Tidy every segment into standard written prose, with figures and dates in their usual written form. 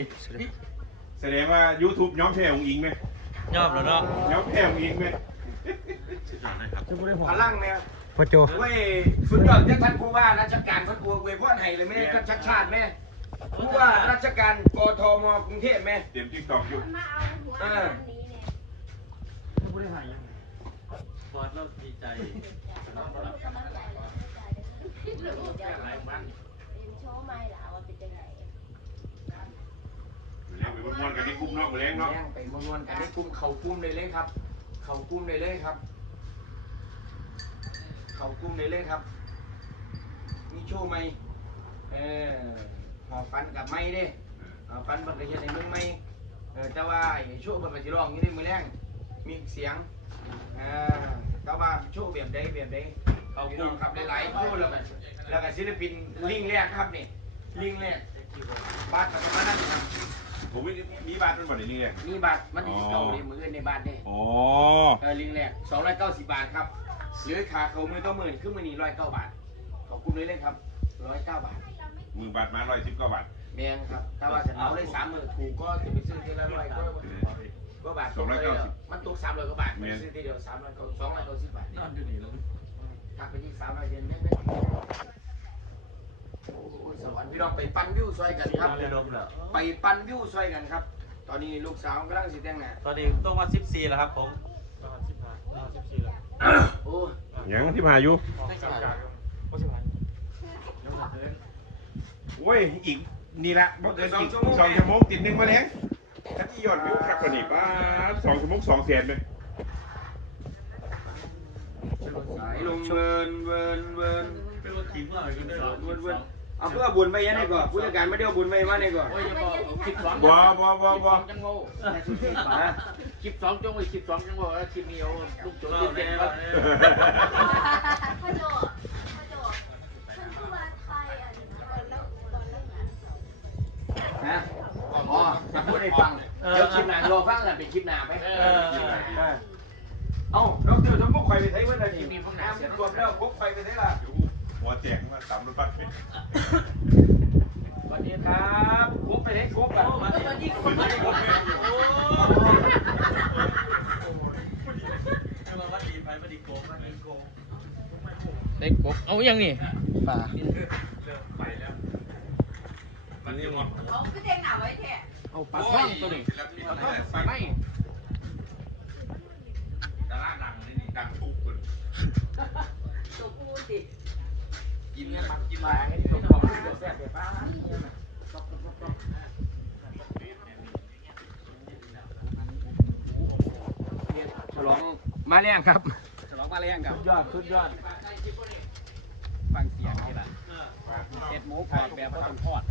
แสดงว่า YouTube ย้อมแพ้องค์อิงไหมยอมแล้วเนาะย้อมแพ้องค์อิงไหมพลังเนี่ยพ่อโจเว้ยสุดยอดที่ท่านผู้ว่าราชการท่านอวยเวยพ่อไห้เลยแม่ท่านชัดชาติแม่ผู้ว่าราชการกทมกรุงเทพแม่เตรียมติ๊กตอกอยู่บอสเราดีใจไปม้วนกันในกลุ่มนอกไปแรงเนาะไปม้วนกันในกลุ่มเขากลุ่มเลยครับเขากลุ่มเลยครับเขากลุ่มเลยครับมีโชว์ไหมหอฟันกับไม้เด้หอฟันบังกะเฮ็ดในเมืองไม้แต่ว่าโชว์บังกะสิร้องอยู่ในมือแรงมีเสียงแต่ว่าโชว์แบบใดเขาพี่น้องครับหลายๆโชว์แล้วก็ศิลปินลิงแรกครับนี่ลิงแรกบาทประมาณนั้นครับผมมีบาทมันบ่ได้นี่แหละมีบาทมันที่เก่าในมือในบาทเนี่ยลิงแรก290 บาทครับหรือขาเขามือต่อหมื่นขึ้นมือนี่109 บาทขอบคุณเลยครับ109 บาทมือบาทมา119 บาทแม่งครับถ้าว่าจะเอาได้30,000ถูกก็จะไปซื้อทีละ100ก็บาทมันตก300 กว่าบาทไปซื้อทีเดียว290 บาทนอนอยู่นี่แล้วทักไปที่300 เยนแม่สวรรค์พี่น้องไปปั่นวิวซอยกันครับไปปั่นวิวซอยกันครับตอนนี้ลูกสาวกำลังสิแต่งหน้าตอนนี้ต้องมา14แล้วครับผม14แล้วโอ้ยังที่มาอยู่โอ้ยอีกนี่ละบ่เกินอีก2 ชั่วโมงติด1มาแล้วถ้าที่ยอดวิวครับกว่านี้ป้า2 ชั่วโมง2 แสนเลยสายลงเวินเป็นว่าทีมเราอยู่ด้วยเอาเพื่อบุญไปยังไงก่อนผู้จัดการไม่ได้เอาบุญไปมาไหนก่อนบ่จังโง่คลิป2 จังโง่คลิป2 จังโง่แล้วคลิปนี้เอาลูกโจทย์เต็มๆครับพ่อโจท่านผู้ว่าไทยนะอ๋อจะพูดให้ฟังเดี๋ยวคลิปหน้ารอฟังกันเป็นคลิปหน้าไปเอ้าดรสมมุติใครไปไทยเมื่อไหร่นี่มีพวกหน้าเสียรวมแล้วพวกใครไปไทยล่ะหัวแจกมาตามรถบัสไปสวัสดีครับพวกไปเล็กพวกแบบมาตอนนี้คนมาโอ้เล็กกบเอายังนี่ป่าไปแล้วมันนี่มันเขาก็เจ๊งหนาไว้แท้เอาปลาท่องตัวนี้ปลาไม่ดาราดังนี่ดังทุกคนตัวกูติดกินเนี่ยมันกินมาให้ตัวของแซ่บแบบป้าฉลองมาแรงครับฉลองมาแรงครับสุดยอดฟังเสียงนี่แหละเสร็จหมูกรอบแบบผสมทอด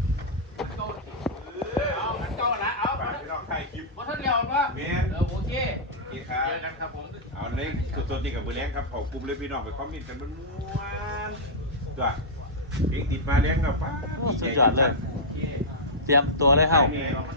เอาอันเก่าละเอาพี่น้องถ่ายคลิปมาท่านเดียวว่าเมนโอเคครับเจอกันครับผมเอาในสดๆนี่กับมือแรงครับเขากลุ่มเลยพี่น้องไปคอมเมนต์กันมันม้วนตัวเพลงติดมาแรงครับป้าสุดยอดเลยเตรียมตัวเลยเฮ้า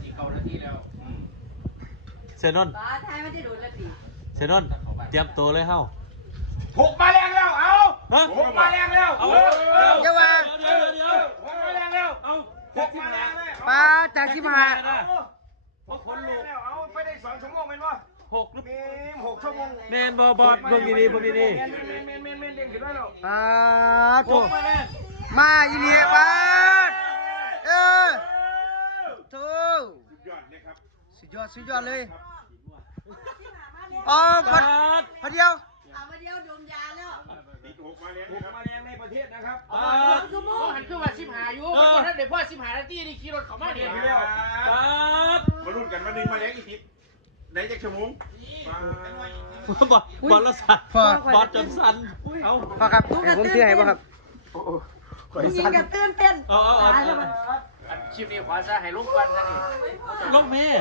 เซนนไทยไม่ได้ดูแล้วดิเซนนเตรียมตัวเลยเฮ้า 6มาแรงแล้วเอา6มาแรงแล้วเดี๋ยวว่า 6มาแรงแล้วเอา6มาแรงแล้วป้าจาก15 คนลูกเอาไปได้2 ชั่วโมงเป็นวะ6 ชั่วโมงแมนบอบอดพวกดีๆพวกดีๆเด้งขึ้นได้แล้วถูกมาอีเลียป้าถูกสุดยอดนะครับสุดยอดเลยอ๋อพอเดียวเอามาเดียวดมยาแล้วติด6มาแรง 6มาแรงในประเทศนะครับหันขึ้นมา15อยู่มันท่านเดี๋ยวพ่อ15 นาทีนี่ขี่รถเข้ามาเดี๋ยวมาลุ้นกันวันนึงมาแรงอีกทีไหนจะชั่วโมงบอลละสันบอลจนสันเอาพอครับผมเชื่อให้ป่ะครับยิงกับตื่นเต้นชิปนี้ขวาซ้ายให้ลูกกันนะนี่ลูกแม่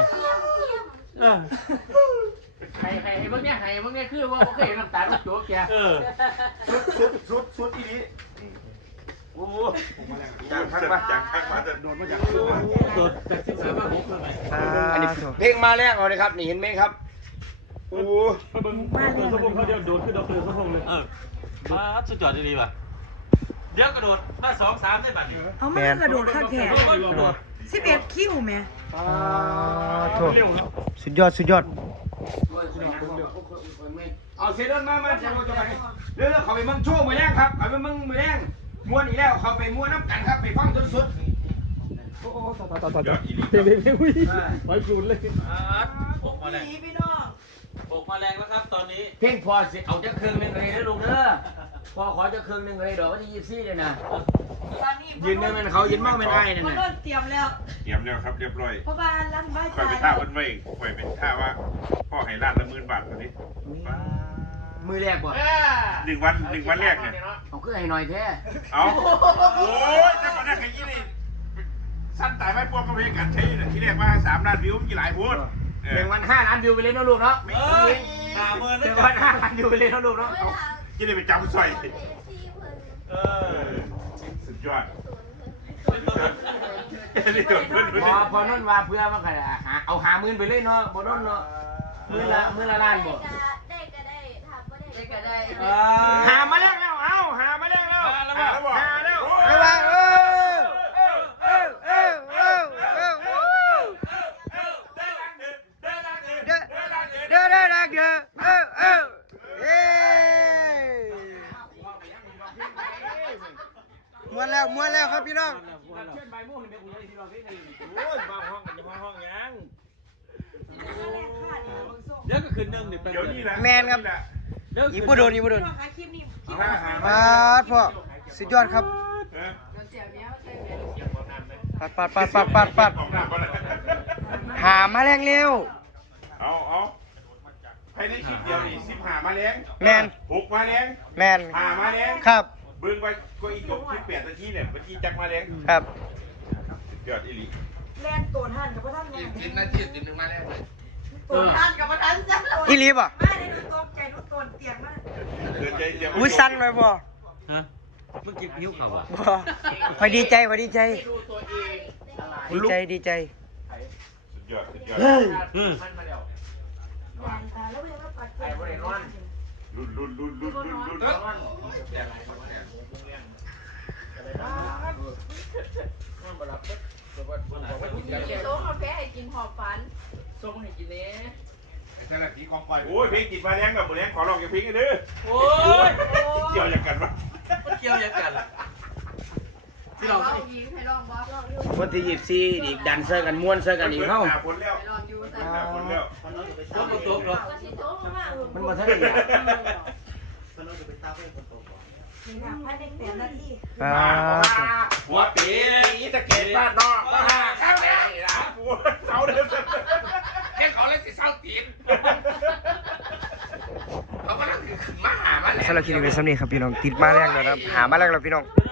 ให้เมื่อกี้คือว่าเขาเคยน้ำตาลูกโจ๊กแกสุดอีนี้โอ้จางข้างมาจะโดนมาจากโดนจาก13มา6เลยอันนี้เพลงมาแรงเอาเลยครับนี่เห็นไหมครับโอ้มาเบิ่งสะพงเขาเดียวโดดขึ้นดอกเตอร์สะพงเลยมาสุดยอดดีป่ะเดี๋ยวกระโดดมา2-3ได้ป่ะเอาไม่กระโดดข้างแขนกระโดด 11คิวแม่โถเร็วครับสุดยอดสุดยอดเอาเซนมาจะโมจะไปเรื่องเขาไปเมืองโชว์มือแรงครับเขาไปเมืองมือแรงม้วนอีแล้วเขาไปม้วนน้ำกันครับไปฟังสุดโอ้ต่อเร็วอุ้ยไปจูนเลยปกมาแรงพี่น้องปกมาแรงแล้วครับตอนนี้เพ่งพอสิเอาจะเครื่องนึงเลยนะลุงเด้อพอขอจะเครื่องนึงเลยดอกว่าที่24เลยนะตอนนี้ยืนเดินมันเขายืนมองเป็นไอ้นั่นมันน่ะโดนเตรียมแล้วเตรียมแล้วครับเรียบร้อยเพราะว่าร้านบ้านคอยไปท่าเพิ่นไว้คอยเป็นท่าว่าพ่อให้ล้านละ10,000 บาทตอนนี้มือแรกบ่ 1 วันแรกเนี่ยเอาคือให้หน่อยแท้เอาโอ้ยแต่ก่อนหน้าใครยี่นี่สั้นตายไม่พวกก็เพลงกันใช่ที่แรกว่า3 ล้านวิวมันกี่หลายพูด 1 วัน 5 ล้านวิวไปเลยนะลูกเนาะเอ้ย50,000 1 วัน 5 ล้านวิวไปเลยนะลูกเนาะที่ได้ไปจำสร้อยเออสุดยอดนี่ตัวเพื่อนพอนั่นว่าเพื่อมันก็เอา50,000ไปเลยเนาะบ่นั่นเนาะมื้อละล้านบ่ได้ก็ได้ทำก็ได้ก็ได้หามาแล้วหามาแล้วแล้วบอกหาแล้วไปว่าเด้อรักเด้อเอ้มวนแล้วครับพี่น้องเชิญใบม่วงนี่แม่กูเลยที่รอพี่นี่โอ้ยบ้าห้องกันจะห้องยังเดี๋ยวก็คืนนึงเดี๋ยวเดี๋ยวนี้แหละแมนครับอีบุโดนพี่น้องคะคลิปนี้มาพ่อสุดยอดครับปัดหามาแรงเร็วเอาภายในคลิปเดียวนี่15 มาแรงแมน 6 มาแรงแมน 5 มาแรงครับเบิ่งไว้ก็อีกจบคลิป8 นาทีเนี่ยเมื่อกี้จักมาแรงครับสุดยอดอีหลีแล่นโกนหันกับพระท่านมา 10 นาที1มาแล้วโกนหันกับพระท่านจ้ะอีลีบ่ไม่ได้ดูตกใจดูโกนเตียงมากเกินใจเสียอุ้ยสั้นไปบ่ฮะเมื่อกี้นิ้วเข่าอ่ะบ่พอดีใจดีใจสุดยอดแล้วยังว่าปัดโกนรุ่นโต๊ะกาแฟให้กินหอบฝันส่งให้กินเด้โอ้ยเพลงกินมาแรงแบบบ่แรงขอลองอย่าเพลงกันเด้อโอ้ยเกี่ยวอย่างกันวะมันเกี่ยวยังกันให้ลองยิงให้ลองบอสลองอยู่วันที่24อีกดันเซอร์กันม่วนเซอร์กันอีกเฮาผลแล้วให้ลองอยู่แต่ผลแล้วต้องมาโต๊ะเนาะว่าสิโต๊ะมากมันบ่ทันได้นี่ค่ะภายใน8 นาทีหัวปีนี่ตะเกียบบ้านนอกมาหาข้าวแล้วเสาเดิมแค่เขาเลยสิเสาตีนเขาก็นั่งคือมาหามาแล้วสำหรับคลิปนี้เป็นสำเนียงครับพี่น้องติดมาแรงแล้วนะหามาแรงแล้วพี่น้อง